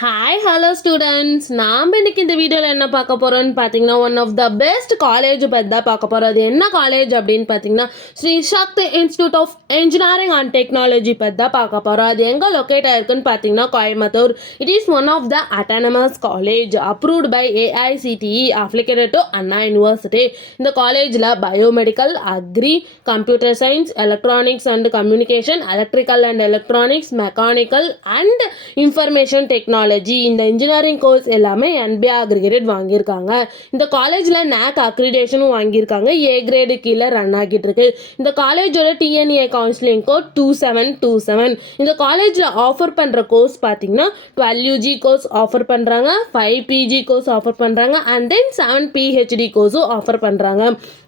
Hi hello students, நாம் இன்னைக்கு இந்த வீடியோவில் என்ன பார்க்க போகிறோம்னு பார்த்தீங்கன்னா one of the best college பற்றி தான் பார்க்க போகிறோம். அது என்ன காலேஜ் அப்படின்னு பார்த்தீங்கன்னா Sri Sakthi institute of engineering and technology பற்றி தான் பார்க்க போகிறோம். அது எங்கே லொக்கேட் ஆயிருக்குன்னு பார்த்தீங்கன்னா Coimbatore. It is one of the autonomous college approved by AICTE affiliated to Anna university. இந்த காலேஜில் biomedical, agri, computer science, electronics and communication, electrical and electronics, mechanical and information technology இந்த இன்ஜினியரிங் கோர்ஸ் எல்லாமே NBA அக்ரிகேட்டட் வாங்கியிருக்காங்க. இந்த காலேஜில் NAC அக்ரிடேஷனும் வாங்கியிருக்காங்க. A grade கீழே run ஆகிட்டு இருக்கு. இந்த காலேஜோட TNA கவுன்சிலிங் கோட் 2727. இந்த காலேஜில் ஆஃபர் பண்ணுற கோர்ஸ் பார்த்தீங்கன்னா 12 UG கோர்ஸ் ஆஃபர் பண்ணுறாங்க, 5 PG கோர்ஸ் ஆஃபர் பண்ணுறாங்க அண்ட் தென் 7 PhD கோர்ஸும் ஆஃபர் பண்ணுறாங்க.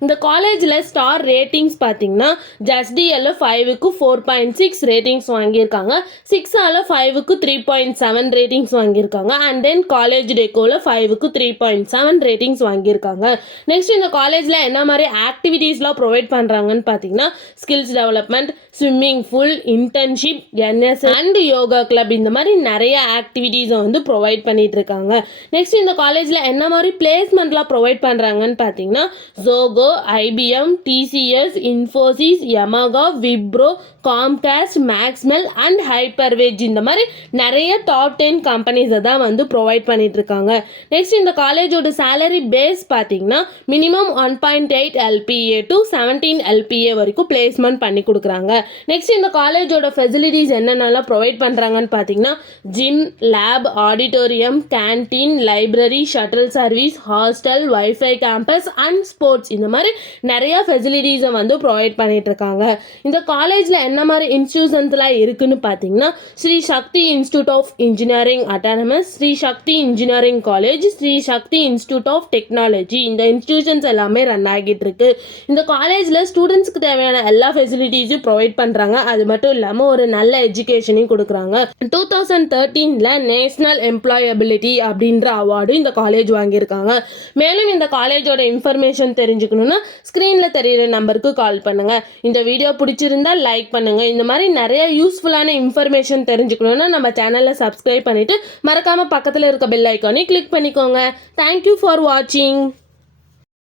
இந்த காலேஜில் ஸ்டார் ரேட்டிங்ஸ் பார்த்தீங்கன்னா JSDL 5க்கு 4.6 ரேட்டிங்ஸ் வாங்கியிருக்காங்க, 6ஆல் 5க்கு 3.7 ரேட்டிங்ஸ் வாங்கியிருக்காங்க அண்ட் தென் காலேஜ் டெக்கோல 5க்கு 3.7 ரேட்டிங்ஸ் வாங்கியிருக்காங்க. நெக்ஸ்ட் இந்த காலேஜில் என்ன மாதிரி ஆக்டிவிட்டீஸ்லாம் ப்ரொவைட் பண்ணுறாங்கன்னு பார்த்தீங்கன்னா skills development, swimming pool, internship, NS and yoga club இந்த மாதிரி நிறைய ஆக்டிவிட்டீஸை வந்து ப்ரொவைட் பண்ணிட்டு இருக்காங்க. நெக்ஸ்ட் இந்த காலேஜில் என்ன மாதிரி பிளேஸ்மெண்ட்லாம் ப்ரொவைட் பண்ணுறாங்கன்னு பார்த்தீங்கன்னா Zoho, IBM, TCS, Infosys, Yamaha, Wipro, Comcast, மேக்ஸ்மெல் அண்ட் ஹைப்பர்வேஜ் இந்த மாதிரி நிறைய டாப் 10 கம்பெனிஸை தான் வந்து ப்ரொவைட் பண்ணிட்டு இருக்காங்க. நெக்ஸ்ட் இந்த காலேஜோட சேலரி பேஸ் பார்த்தீங்கன்னா மினிமம் 1.8 LPA டு 17 LPA வரைக்கும் பிளேஸ்மெண்ட் பண்ணி கொடுக்குறாங்க. நெக்ஸ்ட் இந்த காலேஜோட ஃபெசிலிட்டிஸ் என்னென்னலாம் ப்ரொவைட் பண்ணுறாங்கன்னு பார்த்தீங்கன்னா gym, lab, auditorium, canteen, library, shuttle service, hostel, wifi campus and sports இந்த மாதிரி நிறைய ஃபெசிலிட்டிஸை வந்து ப்ரொவைட் பண்ணிட்டு இருக்காங்க. இந்த காலேஜில் என்ன மாதிரி இன்ஸ்டிடியூஷன்ஸ்லாம் இருக்குன்னு பார்த்தீங்கன்னா Sri Sakthi institute of engineering autonomous, Shri Sakthi engineering college, Shri Sakthi institute of technology இந்த இன்ஸ்டிடியூஷன்ஸ் எல்லாமே ரன் ஆகிட்டு இருக்கு. இந்த காலேஜில் ஸ்டூடெண்ட்ஸ்க்கு தேவையான எல்லா ஃபெசிலிட்டிஸும் ப்ரொவைட் பண்ணுறாங்க. அது மட்டும் இல்லாமல் ஒரு நல்ல எஜுகேஷனையும் கொடுக்குறாங்க. 2013 நேஷனல் எம்ப்ளாயபிலிட்டி அப்படின்ற அவார்டு இந்த காலேஜ் வாங்கியிருக்காங்க. மேலும் இந்த காலேஜோட இன்ஃபர்மேஷன் தெரிஞ்சுக்கணுன்னா ஸ்க்ரீனில் தெரியிற நம்பருக்கு கால் பண்ணுங்க. இந்த வீடியோ பிடிச்சிருந்தா லைக் பண்ணுங்க. இந்த மாதிரி நிறைய யூஸ்ஃபுல்லான இன்ஃபர்மேஷன் தெரிஞ்சுக்கணுன்னா நம்ம சேனலை சப்ஸ்கிரைப் பண்ணிட்டு மறக்காம பக்கத்தில் இருக்க பெல் ஐக்கானை கிளிக் பண்ணிக்கோங்க. தேங்க்யூ ஃபார் வாட்சிங்.